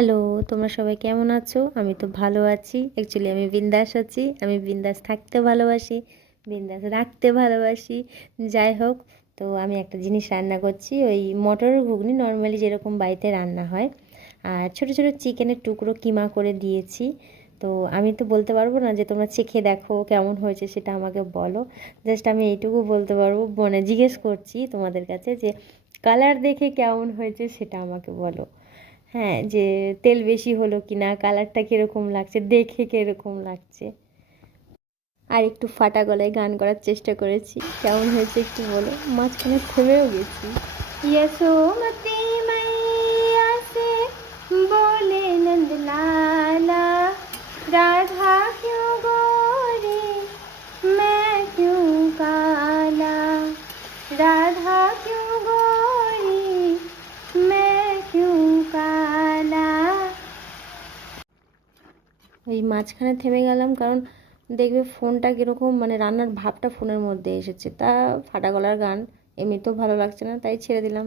Hello, তোমরা সবাই কেমন আছো? আমি তো ভালো আছি। অ্যাকচুয়ালি আমি বিন্দাস আছি। আমি বিন্দাস থাকতে ভালোবাসি, বিন্দাস রাখতে ভালোবাসি। যাই হোক, তো আমি একটা জিনিস রান্না করছি, ওই মটরের ঘুগনি নর্মালি যেরকম বাড়িতে রান্না হয়। আর ছোটো ছোটো চিকেনের টুকরো কিমা করে দিয়েছি। তো আমি তো বলতে পারবো না যে তোমরা চেখে দেখো কেমন হয়েছে, সেটা আমাকে বলো। জাস্ট আমি এইটুকু বলতে পারবো, মানে জিজ্ঞেস করছি তোমাদের কাছে যে কালার দেখে কেমন হয়েছে সেটা আমাকে বলো। হ্যাঁ, যে তেল বেশি হলো কি না, কালারটা কীরকম লাগছে, দেখে কীরকম লাগছে। আর একটু ফাটা গলায় গান করার চেষ্টা করেছি, কেমন হয়েছে একটু বলো। মাঝখানে থেমেও গেছি। यशोमती मैया से बोले नंद लाला, राधा क्यों गोरी मैं क्यों काला, राधा क्यों गोरी मैं क्यों काला। এই মাঝখানে থেমে গেলাম কারণ দেখবে ফোনটা কীরকম, মানে রান্নার ভাবটা ফোনের মধ্যে এসেছে, তা ফাটা গলার গান এমনিতেও ভালো লাগছে না, তাই ছেড়ে দিলাম।